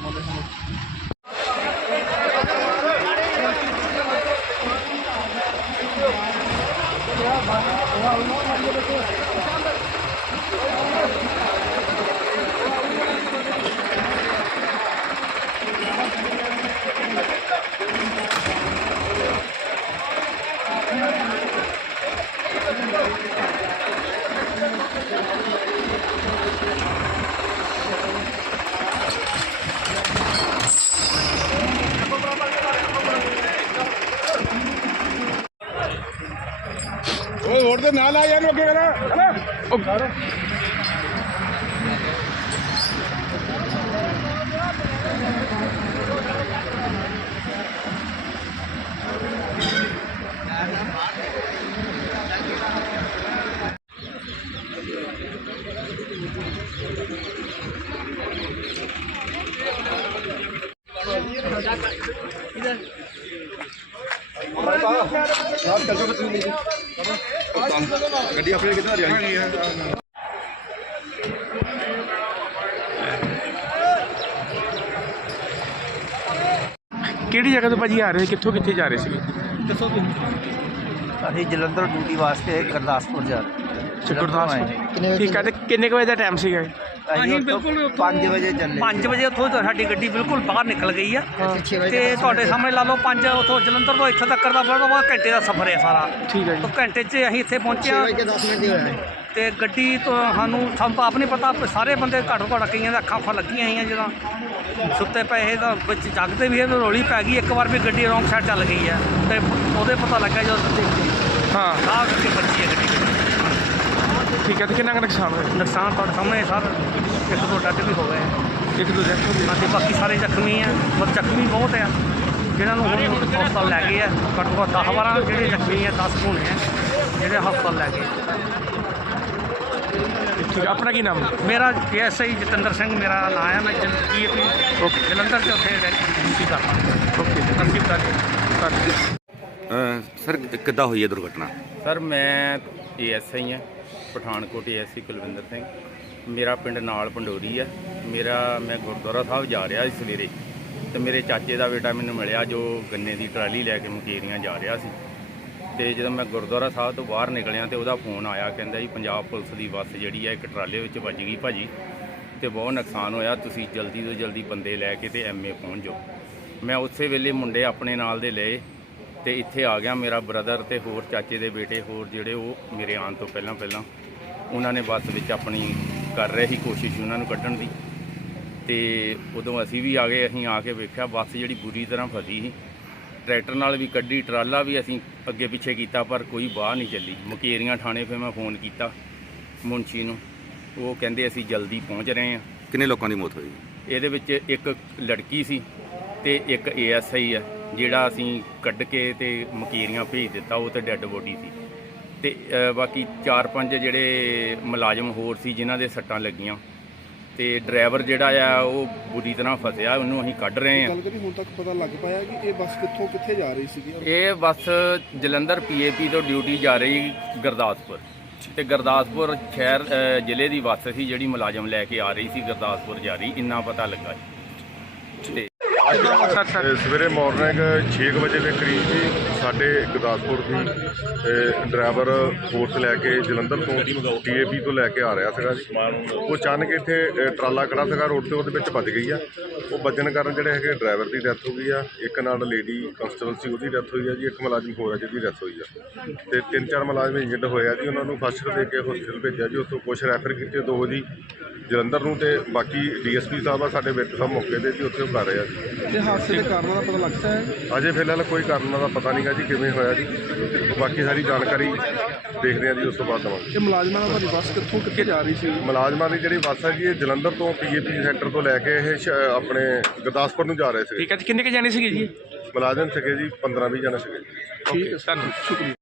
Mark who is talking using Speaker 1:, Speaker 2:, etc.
Speaker 1: Mau? ਓਏ ਹੋਰ ਦੇ ਨਾਲ ਆ ਯਾਰ ਅੱਗੇ ਕਰਾ ਹਨਾ? ਗੱਡੀ ਆਪਣੇ ਕਿੱਧਰ ਜਾ ਰਹੀ ਹੈ
Speaker 2: ਕਿਹੜੀ ਜਗ੍ਹਾ ਤੋਂ ਭਾਜੀ ਆ ਰਹੇ? ਕਿੱਥੋਂ ਕਿੱਥੇ ਜਾ ਰਹੇ ਸੀਗੇ?
Speaker 1: ਦੱਸੋ ਤੁਸੀਂ।
Speaker 3: ਅਸੀਂ ਜਲੰਧਰ ਡਿਊਟੀ ਵਾਸਤੇ ਗੁਰਦਾਸਪੁਰ ਜਾ ਰਹੇ।
Speaker 2: ਗੁਰਦਾਸਪੁਰ। ਠੀਕ ਹੈ ਤੇ ਕਿੰਨੇ ਕੁ ਵਜੇ ਦਾ ਟਾਈਮ ਸੀਗਾ
Speaker 3: ਅਸੀਂ ਬਿਲਕੁਲ 5 ਵਜੇ ਚੱਲੇ।
Speaker 4: 5 ਵਜੇ ਉੱਥੋਂ ਤਾਂ ਸਾਡੀ ਗੱਡੀ ਬਿਲਕੁਲ ਬਾਹਰ ਨਿਕਲ ਗਈ ਆ। ਤੇ ਤੁਹਾਡੇ ਸਾਹਮਣੇ ਲਾ ਲਓ 5 ਉੱਥੋਂ ਜਲੰਧਰ ਤੋਂ ਇੱਥੇ ਤੱਕ ਦਾ ਬੜਾ ਵਾ ਘੰਟੇ ਦਾ ਸਫ਼ਰ ਹੈ ਸਾਰਾ।
Speaker 2: ਠੀਕ ਹੈ ਜੀ।
Speaker 4: ਤੋਂ ਘੰਟੇ 'ਚ ਅਸੀਂ ਇੱਥੇ ਪਹੁੰਚੇ ਹਾਂ।
Speaker 1: 10 ਮਿੰਟ ਹੀ ਹੋਇਆ
Speaker 4: ਤੇ ਗੱਡੀ ਤੋਂ ਸਾਨੂੰ ਸਾਨੂੰ ਤਾਂ ਆਪ ਨਹੀਂ ਪਤਾ ਸਾਰੇ ਬੰਦੇ ਘੱਟੋ ਘੱਟ ਕਈਆਂ ਦੇ ਅੱਖਾਂ ਅੱਖਾਂ ਲੱਗੀਆਂ ਹੋਈਆਂ ਜਦੋਂ ਸੁੱਤੇ ਪਏ ਤਾਂ ਵਿੱਚ ਜਾਗਦੇ ਵੀ ਇਹ ਰੋਲੀ ਪੈ ਗਈ। ਇੱਕ ਵਾਰ ਵੀ ਗੱਡੀ ਰੌਂਗ ਸਾਈਡ ਚੱਲ ਗਈ ਆ। ਤੇ ਉਹਦੇ ਪਤਾ ਲੱਗਾ ਜਦੋਂ
Speaker 2: ਹਾਂ।
Speaker 4: ਆਹ ਕਰਕੇ ਬੱਚੀ ਹੈ ਗੱਡੀ
Speaker 2: ਠੀਕ ਹੈ ਤੇ ਕਿੰਨਾ ਕੁ ਨੁਕਸਾਨ ਹੋਇਆ
Speaker 4: ਨੁਕਸਾਨ ਤੁਹਾਡੇ ਸਾਹਮਣੇ ਸਰ ਇੱਕ ਦੋ ਡੱਡ ਵੀ ਹੋ ਗਏ ਆ
Speaker 2: ਇੱਕ ਦੋ ਡੈਥ ਹੋ ਗਈ
Speaker 4: ਅਤੇ ਬਾਕੀ ਸਾਰੇ ਜ਼ਖਮੀ ਆ ਪਰ ਜ਼ਖਮੀ ਬਹੁਤ ਆ ਜਿਨ੍ਹਾਂ ਨੂੰ ਹੁਣ ਹਸਪਤਾਲ ਲੈ ਗਏ ਆ ਘੱਟੋ ਘੱਟ 10 12 ਜਿਹੜੇ ਜ਼ਖਮੀ ਆ 10 ਹੋਣੇ ਆ ਜਿਹੜੇ ਹਸਪਤਾਲ ਲੈ ਗਏ
Speaker 2: ਠੀਕ ਹੈ ਆਪਣਾ ਕੀ ਨਾਮ
Speaker 4: ਮੇਰਾ ਐਸਆਈ ਜਤਿੰਦਰ ਸਿੰਘ ਮੇਰਾ ਨਾਮ ਹੈ ਮੈਂ ਜੀਪੀ
Speaker 2: ਓਕੇ
Speaker 4: ਜਲੰਧਰ ਚ ਉੱਥੇ ਡਿਊਟੀ ਕਰਦਾ
Speaker 2: ਓਕੇ
Speaker 4: ਤਨਸੀਬਦਾਰੀ
Speaker 5: ਅ, ਸਰ, ਕਿੱਦਾਂ ਹੋਈ ਹੈ ਦੁਰਘਟਨਾ?
Speaker 6: ਸਰ, ਮੈਂ ਏਐਸਆਈ ਹਾਂ, ਪਠਾਨਕੋਟ ਏਐਸਆਈ ਕੁਲਵਿੰਦਰ ਸਿੰਘ। ਮੇਰਾ ਪਿੰਡ ਨਾਲ ਪੰਡੋਰੀ ਹੈ ਮੇਰਾ, ਮੈਂ ਗੁਰਦੁਆਰਾ ਸਾਹਿਬ ਜਾ ਰਿਹਾ ਸੀ ਸਵੇਰੇ। ਤੇ ਮੇਰੇ ਚਾਚੇ ਦਾ ਬੇਟਾ ਮੈਨੂੰ ਮਿਲਿਆ, ਜੋ ਗੰਨੇ ਦੀ ਟਰਾਲੀ ਲੈ ਕੇ ਮੁਕੇਰੀਆਂ ਜਾ ਰਿਹਾ ਸੀ। ਤੇ ਜਦੋਂ ਮੈਂ ਗੁਰਦੁਆਰਾ ਸਾਹਿਬ ਤੋਂ ਬਾਹਰ ਨਿਕਲਿਆ ਤੇ ਉਹਦਾ ਫੋਨ ਆਇਆ, ਕਹਿੰਦਾ ਜੀ, ਪੰਜਾਬ ਪੁਲਿਸ ਦੀ ਬੱਸ ਜਿਹੜੀ ਹੈ ਇੱਕ ਟਰਾਲੇ ਵਿੱਚ ਵੱਜ ਗਈ ਭਾਜੀ। ਤੇ ਬਹੁਤ ਨੁਕਸਾਨ ਹੋਇਆ, ਤੁਸੀਂ ਜਲਦੀ ਤੋਂ ਜਲਦੀ ਬੰਦੇ ਲੈ ਕੇ ਤੇ ਐਮਏ ਪਹੁੰਚ ਜਾਓ। ਮੈਂ ਉਸੇ ਵੇਲੇ ਮੁੰਡੇ ਆਪਣੇ ਨਾਲ ਦੇ ਲਏ। ਤੇ ਇੱਥੇ ਆ ਗਿਆ ਮੇਰਾ ਬ੍ਰਦਰ ਤੇ ਹੋਰ ਚਾਚੇ ਦੇ ਬੇਟੇ ਹੋਰ ਜਿਹੜੇ ਉਹ ਮੇਰੇ ਆਉਣ ਤੋਂ ਪਹਿਲਾਂ ਪਹਿਲਾਂ ਉਹਨਾਂ ਨੇ ਬੱਸ ਵਿੱਚ ਆਪਣੀ ਕਰ ਰਹੇ ਸੀ ਕੋਸ਼ਿਸ਼ ਉਹਨਾਂ ਨੂੰ ਕੱਢਣ ਦੀ। ਤੇ ਉਦੋਂ ਅਸੀਂ ਵੀ ਆ ਗਏ ਅਸੀਂ ਆ ਕੇ ਵੇਖਿਆ ਬੱਸ ਜਿਹੜੀ ਬੁਰੀ ਤਰ੍ਹਾਂ ਫਸੀ ਸੀ। ਟਰੈਕਟਰ ਨਾਲ ਵੀ ਕੱਢੀ ਟਰਾਲਾ ਵੀ ਅਸੀਂ ਅੱਗੇ ਪਿੱਛੇ ਕੀਤਾ ਪਰ ਕੋਈ ਬਾਹਰ ਨਹੀਂ ਚੱਲੀ। ਮੁਕੇਰੀਆਂ ਥਾਣੇ 'ਤੇ ਮੈਂ ਫੋਨ ਕੀਤਾ ਮੁੰਸ਼ੀ ਨੂੰ। ਉਹ ਕਹਿੰਦੇ ਅਸੀਂ ਜਲਦੀ ਪਹੁੰਚ ਰਹੇ ਹਾਂ।
Speaker 5: ਕਿੰਨੇ ਲੋਕਾਂ ਦੀ ਮੌਤ ਹੋਈ?
Speaker 6: ਇਹਦੇ ਵਿੱਚ ਇੱਕ ਲੜਕੀ ਸੀ ਤੇ ਇੱਕ ਏਐਸਆਈ ਹੈ ਜਿਹੜਾ ਅਸੀਂ ਕੱਢ ਕੇ ਤੇ ਮਕੀਰੀਆਂ ਭੇਜ ਦਿੱਤਾ ਉਹ ਤੇ ਡੈੱਡ ਬੋਡੀ ਸੀ। ਤੇ ਬਾਕੀ 4-5 ਜਿਹੜੇ ਮੁਲਾਜ਼ਮ ਹੋਰ ਸੀ ਜਿਨ੍ਹਾਂ ਦੇ ਸੱਟਾਂ ਲੱਗੀਆਂ। ਤੇ ਡਰਾਈਵਰ ਜਿਹੜਾ ਆ ਉਹ ਬੁਰੀ ਤਰ੍ਹਾਂ ਫਸਿਆ ਉਹਨੂੰ ਅਸੀਂ ਕੱਢ ਰਹੇ ਹਾਂ।
Speaker 1: ਗੱਲ ਕਰੀ ਹੁਣ ਤੱਕ ਪਤਾ ਲੱਗ ਪਾਇਆ ਕਿ ਇਹ ਬੱਸ ਕਿੱਥੋਂ ਕਿੱਥੇ ਜਾ ਰਹੀ ਸੀਗੀ?
Speaker 6: ਇਹ ਬੱਸ ਜਲੰਧਰ ਪੀਏਪੀ ਤੋਂ ਡਿਊਟੀ ਜਾ ਰਹੀ ਗੁਰਦਾਸਪੁਰ। ਤੇ ਗੁਰਦਾਸਪੁਰ ਸ਼ਹਿਰ ਜ਼ਿਲ੍ਹੇ ਦੀ ਬੱਸ ਸੀ ਜਿਹੜੀ ਮੁਲਾਜ਼ਮ ਲੈ ਕੇ ਆ ਰਹੀ ਸੀ ਗੁਰਦਾਸਪੁਰ ਜਾ ਰਹੀ ਇੰਨਾ ਪਤਾ ਲੱਗਾ। ਜੀ ਤੇ
Speaker 2: ਸਰ ਸਰ
Speaker 7: ਤੇ ਸਵੇਰੇ ਮਾਰਨਿੰਗ 6 ਵਜੇ ਦੇ ਕਰੀਬ ਜੀ ਸਾਡੇ ਗੁਰਦਾਸਪੁਰ ਦੀ ਅਹ, ਡਰਾਈਵਰ ਫੋਰਸ ਲੈ ਕੇ ਜਲੰਧਰ ਤੋਂ ਟੀਏਪੀ ਤੋਂ ਲੈ ਕੇ ਆ ਰਿਹਾ ਸੀਗਾ ਜੀ। ਉਹ ਅਚਾਨਕ ਇੱਥੇ ਟਰਾਲਾ ਖੜਾ ਸੀਗਾ ਰੋਡ ਤੇ ਉਹਦੇ ਵਿੱਚ ਵੱਜ ਗਈ ਆ। ਉਹ ਵੱਜਣ ਕਾਰਨ ਜਿਹੜੇ ਹੈਗੇ ਡਰਾਈਵਰ ਦੀ ਡੈਥ ਹੋ ਗਈ ਆ। ਇੱਕ ਨਾਲ ਲੇਡੀ ਕਨਸਟੇਬਲ ਸੀ ਉਹਦੀ ਡੈਥ ਹੋਈ ਆ ਜੀ। ਇੱਕ ਮੁਲਾਜ਼ਮ ਹੋਰ ਆ ਜਿਹਦੀ ਡੈਥ ਹੋਈ ਆ। ਤੇ ਤਿੰਨ ਚਾਰ ਮੁਲਾਜ਼ਮ ਇੰਜਰਡ ਹੋਏ ਆ ਜੀ। ਉਹਨਾਂ ਨੂੰ ਫਸਟ ਦੇ ਕੇ ਹਸਪੀਟਲ ਭੇਜਿਆ ਜੀ। ਉੱਥੋਂ ਕੁਝ ਰੈਫਰ ਕੀਤੇ ਦੋ ਜੀ ਜਲੰਧਰ ਨੂੰ ਤੇ ਬਾਕੀ ਡੀਐਸਪੀ ਸਾਹਿਬ ਆ ਸਾਡੇ ਵਿੱਚ ਸਾਹਿਬ ਮੌਕੇ ਤੇ ਜੀ ਉੱਥੇ ਉਹ ਕਰ ਰਹੇ ਆ ਜੀ।
Speaker 1: ਇਹ ਹਾਦਸੇ ਦੇ ਕਾਰਨਾਂ ਦਾ ਪਤਾ ਲੱਗਦਾ ਹੈ।
Speaker 7: ਅਜੇ ਫਿਲਹਾਲ ਕੋਈ ਕਾਰਨ ਦਾ ਪਤਾ ਨਹੀਂਗਾ ਜੀ ਕਿਵੇਂ ਹੋਇਆ ਜੀ। ਬਾਕੀ ਸਾਰੀ ਜਾਣਕਾਰੀ ਦੇਖਦੇ ਆ ਜੀ ਉਸ ਤੋਂ ਬਾਅਦ ਦਵਾਂਗੇ।
Speaker 1: ਇਹ ਮੁਲਾਜ਼ਮਾਂ ਨਾਲ ਤੁਹਾਡੀ ਬੱਸ ਕਿੱਥੋਂ ਕਿੱਥੇ ਜਾ ਰਹੀ ਸੀ?
Speaker 7: ਮੁਲਾਜ਼ਮਾਂ ਦੀ ਜਿਹੜੀ ਬੱਸ ਹੈ ਜੀ ਇਹ ਜਲੰਧਰ ਤੋਂ ਪੀਏਪੀ ਸੈਂਟਰ ਤੋਂ ਲੈ ਕੇ ਇਹ ਸ਼- ਆਪਣੇ ਗੁਰਦਾਸਪੁਰ ਨੂੰ ਜਾ ਰਹੇ ਸੀਗੇ
Speaker 2: ਠੀਕ ਹੈ ਜੀ ਕਿੰਨੇ ਕੁ ਜਾਣੇ ਸੀਗੇ ਜੀ?
Speaker 7: ਮੁਲਾਜ਼ਮ ਸੀਗੇ ਜੀ 15 20 ਜਣੇ ਸੀਗੇ।
Speaker 2: ਓਕੇ ਧੰਨਵਾਦ
Speaker 1: ਸ਼ੁਕਰੀਆ।